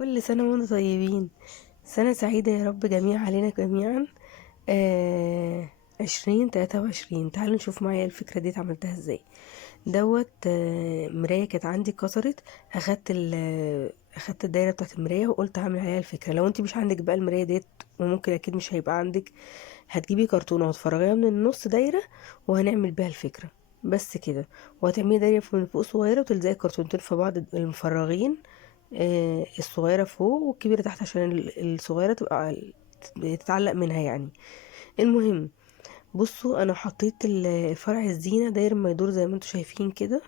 كل سنة وانتم طيبين. سنة سعيدة يا رب جميع علينا جميعا. 2023. تعالوا نشوف معايا الفكرة دي عملتها ازاي. مراية كانت عندي اتكسرت. اخدت الدايرة بتاعت المراية وقلت هعمل عليها الفكرة. لو انت مش عندك بقى المراية ديت، وممكن اكيد مش هيبقى عندك، هتجيبي كرتونة وتفرغيها من النص دايرة، وهنعمل بيها الفكرة. بس كده. وهتعملي دايرة من فوق صغيرة، وتلزقي الكرتونتين في بعض المفرغين. الصغيرة فوق والكبيرة تحت، عشان الصغيرة تبقى تتعلق منها يعني. المهم، بصوا انا حطيت فرع الزينة داير ما يدور زي ما انتوا شايفين كده.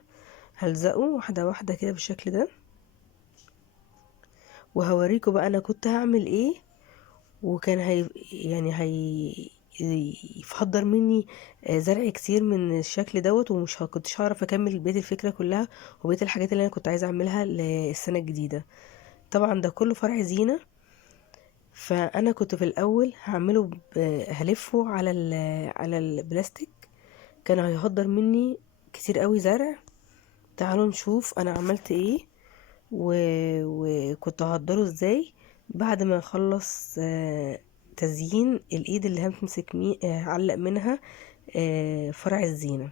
هلزقه واحدة واحدة كده بالشكل ده، وهوريكم بقى انا كنت هعمل ايه. وكان هي يفضل مني زرع كتير من الشكل دوت، ومش كنتش هعرف اكمل بقية الفكرة كلها وبقية الحاجات اللي انا كنت عايزة اعملها للسنة الجديدة. طبعا ده كله فرع زينة. فانا كنت في الاول هلفه على البلاستيك. كان هيهدر مني كتير قوي زرع. تعالوا نشوف انا عملت ايه و... وكنت هقدره ازاي بعد ما اخلص تزيين الايد اللي همسك علق منها فرع الزينة.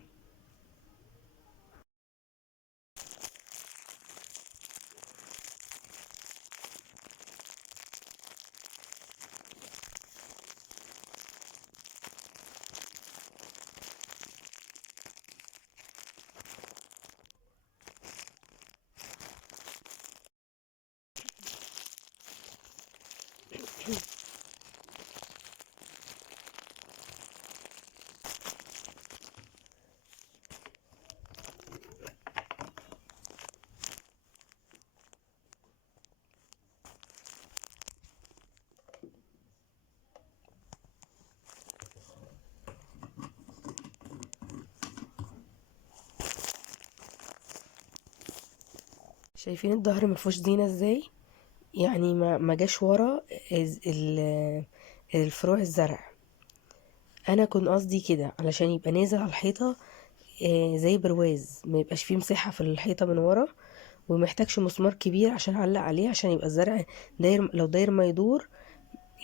شايفين الظهر مفهوش زينة ازاي؟ يعني ما جاش ورا الفروع الزرع. انا كنت قصدي كده علشان يبقى نازل على الحيطة زي برواز، ما يبقاش فيه مساحة في الحيطة من ورا، ومحتاجش مسمار كبير عشان اعلق عليه، عشان يبقى الزرع داير. لو داير ما يدور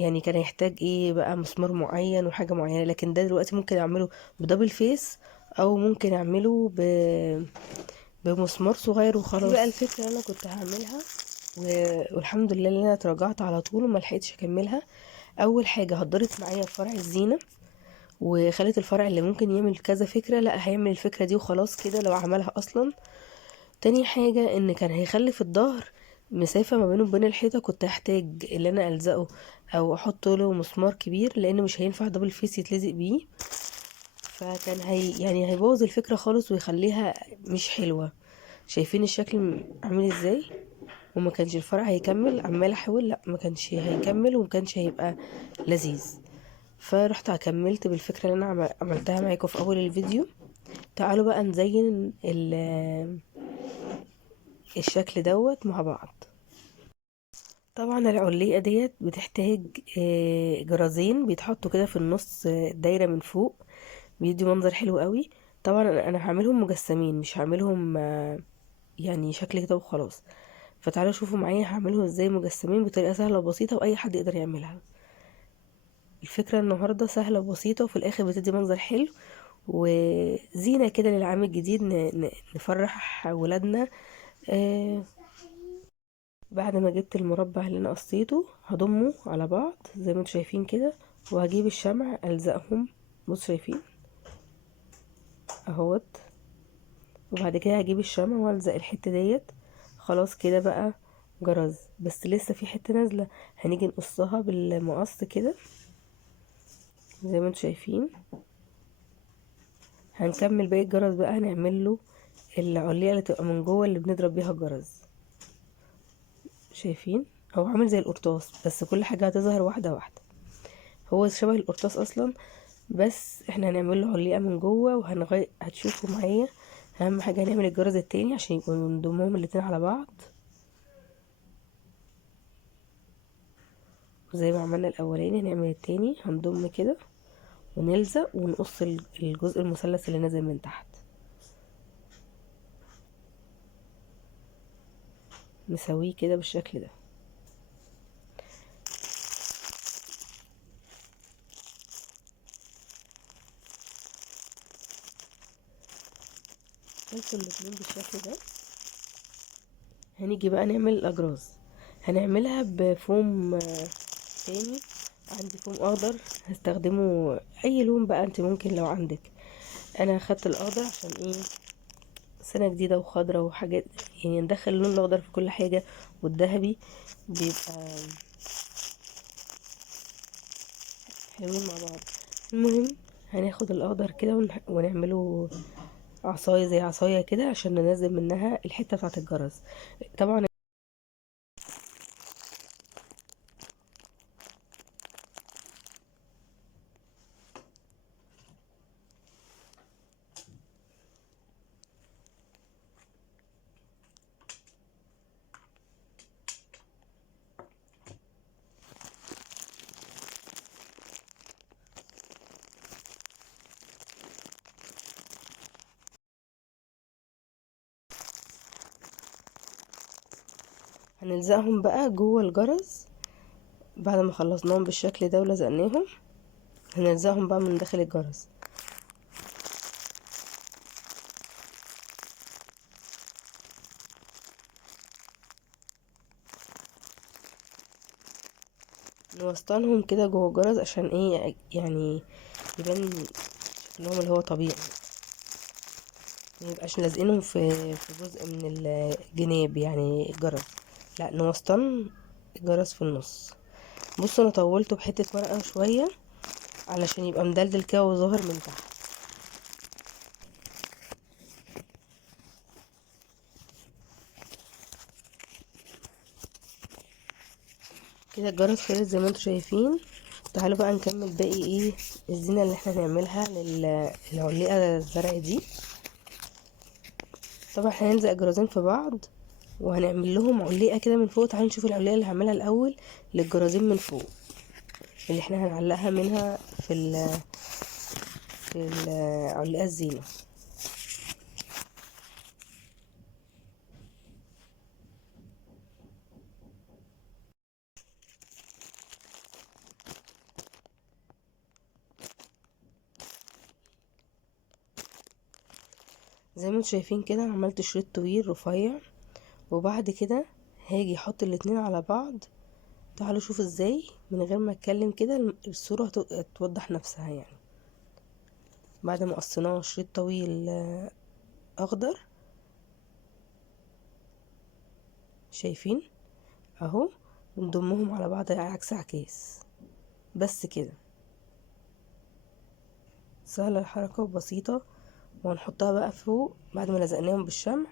يعني كان يحتاج ايه بقى، مسمار معين وحاجة معينة. لكن ده دلوقتي ممكن اعمله بدبل فيس، او ممكن اعمله بمسمار صغير وخلاص. دي بقى الفكرة اللي انا كنت هعملها. والحمد لله ان انا اتراجعت على طول وما لحقتش اكملها. اول حاجة هدرت معايا فرع الزينة، وخلت الفرع اللي ممكن يعمل كذا فكرة لا هيعمل الفكرة دي وخلاص كده لو عملها اصلا. تاني حاجة ان كان هيخلي في الظهر مسافة ما بينه وبين الحيطة، كنت هحتاج اللي انا الزقه او احط له مسمار كبير، لان مش هينفع دبل فيس يتلزق بيه. فكان يعني هيبوظ الفكرة خالص ويخليها مش حلوة. شايفين الشكل عامل ازاي؟ وما كانش الفرع هيكمل. عمال احاول، لا ما كانش هيكمل وما كانش هيبقى لذيذ. فرحت كملت بالفكرة اللي انا عملتها معاكم في اول الفيديو. تعالوا بقى نزين الشكل دوت مع بعض. طبعا العليقة ديت بتحتاج جرازين بيتحطوا كده في النص، دايرة من فوق، بيدي منظر حلو قوي. طبعا انا هعملهم مجسمين، مش هعملهم يعني شكل كده وخلاص. فتعالوا شوفوا معايا هعملهم ازاي مجسمين بطريقة سهلة وبسيطة واي حد يقدر يعملها. الفكرة النهاردة سهلة وبسيطة، وفي الاخر بتدي منظر حلو وزينة كده للعام الجديد، نفرح ولادنا. آه، بعد ما جبت المربع اللي انا قصيته هضمه على بعض زي ما انتم شايفين كده، وهجيب الشمع الزقهم. بصوا شايفين اهوت. وبعد كده هجيب الشمع والزق الحته ديت. خلاص كده بقى جرز، بس لسه في حته نازله، هنيجي نقصها بالمقص كده زي ما انتم شايفين. هنكمل باقي الجرز بقى، هنعمل له العلية اللي تبقى من جوه اللي بنضرب بيها الجرز. شايفين؟ هو عامل زي القرطاس، بس كل حاجه هتظهر واحده واحده. هو شبه القرطاس اصلا، بس احنا هنعمل له علقه من جوه هتشوفوا معايا. اهم حاجه هنعمل الجرز التاني عشان يبقوا نضمهم الاتنين على بعض زي ما عملنا الاولاني. هنعمل التاني، هنضم كده ونلزق ونقص الجزء المثلث اللي نازل من تحت، نسويه كده بالشكل ده. شكلته الاتنين بالشكل ده. هنيجي بقى نعمل الاجراز. هنعملها بفوم تاني. عندي فوم اخضر هستخدمه، اي لون بقى انت ممكن لو عندك. انا اخدت الاخضر عشان ايه؟ سنة جديدة وخضرة وحاجات، يعني ندخل اللون الاخضر في كل حاجة، والذهبي بيبقى حلوين مع بعض. المهم هناخد الاخضر كده ونعمله عصاية زي عصاية كده عشان ننزل منها الحتة بتاعة الجرس. طبعا هنلزقهم بقى جوه الجرس. بعد ما خلصناهم بالشكل ده ولزقناهم، هنلزقهم بقى من داخل الجرس. نوسطنهم كده جوه الجرس عشان ايه؟ يعني يبان شكلهم اللي هو طبيعي، ميبقاش لازقينهم في جزء من الجناب يعني الجرس. لا، نوسطن الجرس في النص. بصوا انا طولته بحتة ورقة شوية علشان يبقى مدلدل كده وظاهر من تحت. كده الجرس خلص زي ما انتوا شايفين. تعالوا بقى نكمل باقي ايه الزينة اللي احنا هنعملها للعلقة الزرع دي. طبعا احنا هنلزق الجرازين في بعض وهنعمل لهم علقة كده من فوق. تعالوا نشوف العلقة اللي هعملها الاول للجرازين من فوق، اللي احنا هنعلقها منها في العلقة الزينة. زي ما انتوا شايفين كده عملت شريط طويل رفيع، وبعد كده هاجي احط الاتنين على بعض. تعالوا شوفوا ازاي من غير ما اتكلم كده الصورة هتوضح نفسها يعني. بعد ما قصيناه شريط طويل اخضر، شايفين اهو، بنضمهم على بعض عكس عكاس. بس كده، سهلة الحركة وبسيطة. وهنحطها بقى فوق بعد ما لزقناهم بالشمع.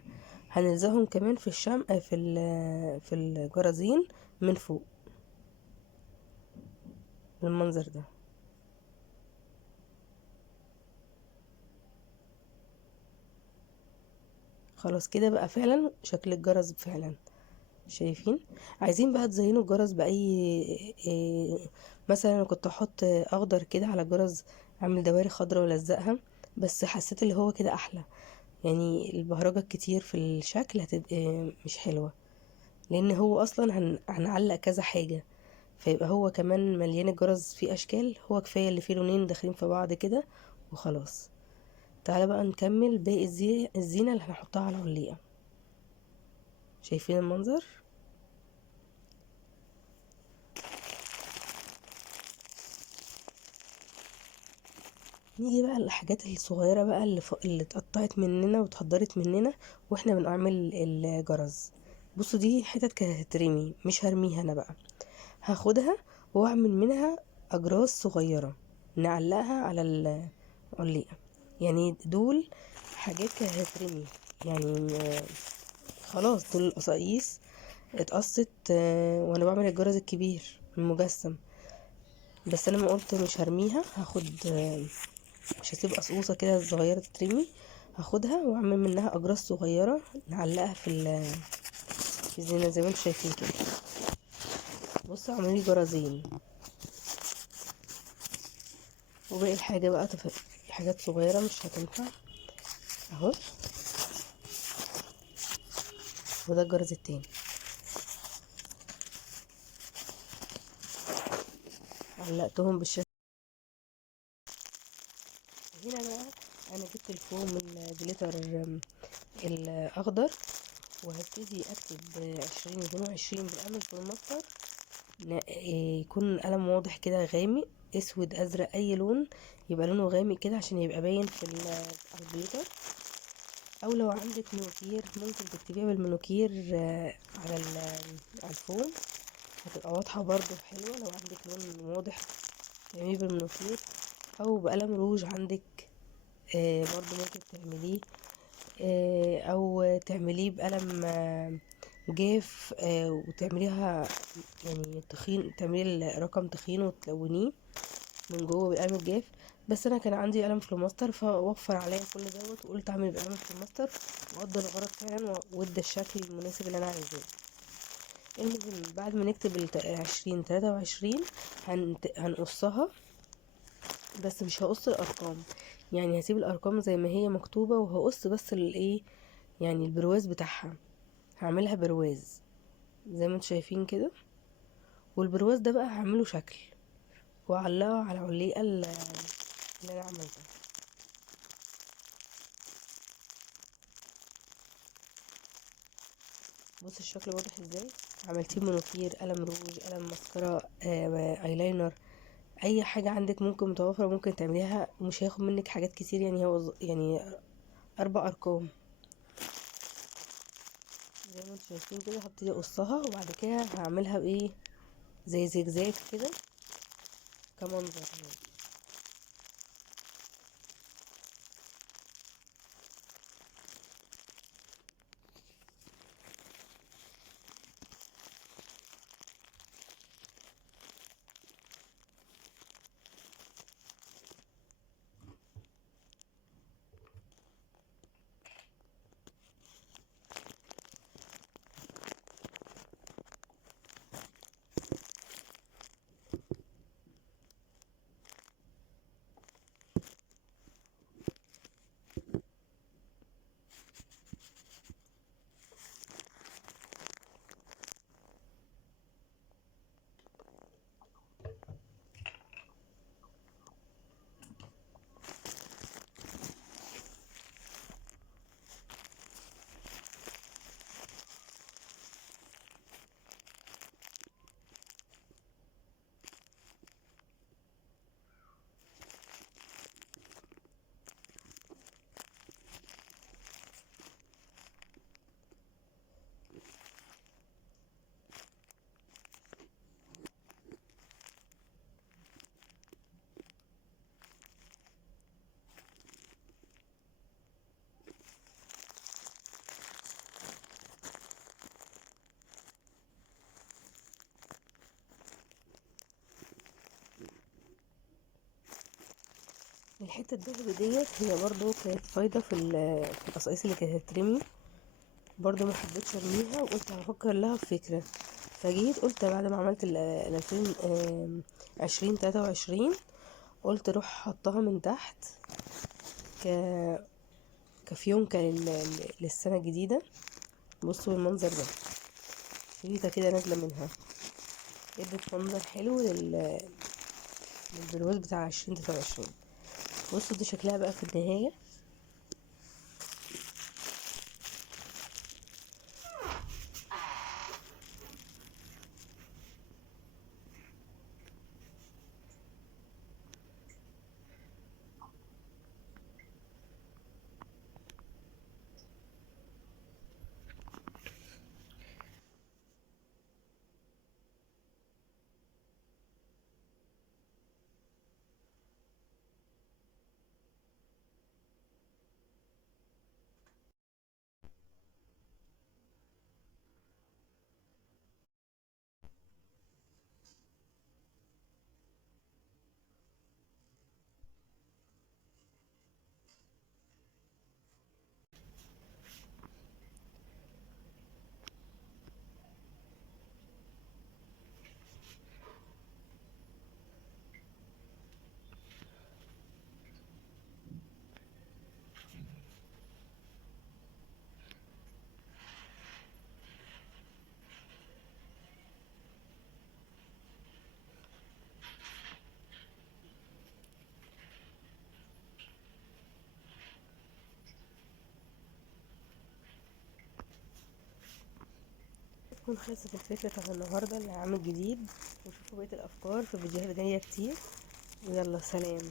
هنلزقهم كمان في الشمع في الجرازين من فوق بالمنظر ده. خلاص كده بقى فعلا شكل الجرس فعلا. شايفين؟ عايزين بقى تزينوا الجرس بأي مثلا انا كنت احط اخضر كده على الجرس، اعمل دوائر خضراء والزقها. بس حسيت اللي هو كده احلى، يعني البهرجة الكتير في الشكل هتبقى مش حلوة، لان هو اصلا هنعلق كذا حاجة، فيبقى هو كمان مليان الجرس فيه اشكال. هو كفاية اللي فيه لونين داخلين في بعض كده وخلاص. تعالى بقى نكمل باقي الزينة اللي هنحطها على العليقة. شايفين المنظر؟ نيجي بقى الحاجات الصغيرة بقى اللي اتقطعت مننا واتهدرت مننا واحنا بنعمل الجرز. بصوا دي حتت كانت هترمي، مش هرميها انا بقى، هاخدها واعمل منها اجراس صغيرة نعلقها على العليقة. يعني دول حاجات كانت هترمي يعني، خلاص دول القصاقيس اتقصت وانا بعمل الجرز الكبير المجسم. بس انا ما قلت مش هرميها، هاخد مش هسيب قصقوصة كده صغيرة تترمي، هاخدها واعمل منها اجراس صغيرة نعلقها في الزينة زي ما انتوا شايفين كده. بصوا عملوا لي جرازين، وباقي الحاجة بقى حاجات صغيرة مش هتنفع اهو. وده الجرز التاني، علقتهم بالشكل. هنا بقى انا جبت الفوم الجليتر 23 بالقلم الفلوماستر يكون قلم واضح كده غامق، اسود ازرق اي لون، يبقى لونه غامق كده عشان يبقى باين في الكمبيوتر. او لو عندك منوكير ممكن تكتبيها بالمنوكير على الفون، هتبقى واضحة برضو حلوة. لو عندك لون واضح تعمليه بالمنوكير، او بقلم روج عندك برضو ممكن تعمليه، او تعمليه بقلم جاف وتعمليها يعني تخين، تعملي الرقم تخين وتلونيه من جوه بالقلم الجاف. بس انا كان عندي قلم فلوماستر فوفر عليا كل دوت، وقلت اعمل بقلم فلوماستر وقضى الغرض فعلا وادى الشكل المناسب اللي انا عايزاه. المهم بعد ما نكتب 20 23 هنقصها، بس مش هقص الارقام، يعني هسيب الارقام زي ما هي مكتوبة، وهقص بس الايه يعني البرواز بتاعها، هعملها برواز زي ما انتوا شايفين كده. والبرواز ده بقى هعمله شكل واعلقه على علقة اللي انا عملتها. بص الشكل واضح ازاي، عملتيه منوكير، قلم روج، قلم مسكرة، ايلاينر، اي حاجة عندك ممكن متوفرة ممكن تعمليها، ومش هياخد منك حاجات كتير، يعني هو يعني 4 ارقام زي ما انتوا شايفين كده. هبتدي اقصها وبعد كده هعملها بايه زي زجزاج كده كمنظر يعني. الحتة الدهب ديت هي برضو كانت فايدة في القصايص اللي كانت هتترمي، برضو ما حبيتش ارميها وقلت هفكر لها في فكرة. فجيت قلت بعد ما عملت 2023 قلت اروح احطها من تحت ك كفيونكة للسنة الجديدة. بصوا المنظر ده، شريطة كده نازلة منها، ادت منظر حلو للبرواز بتاع 2023. بصوا دي شكلها بقى في النهاية. تكون خلصت الفكرة بتاعت النهاردة للعام الجديد، وشوفوا بقية الأفكار في فيديوهات جاية كتير. ويلا سلام.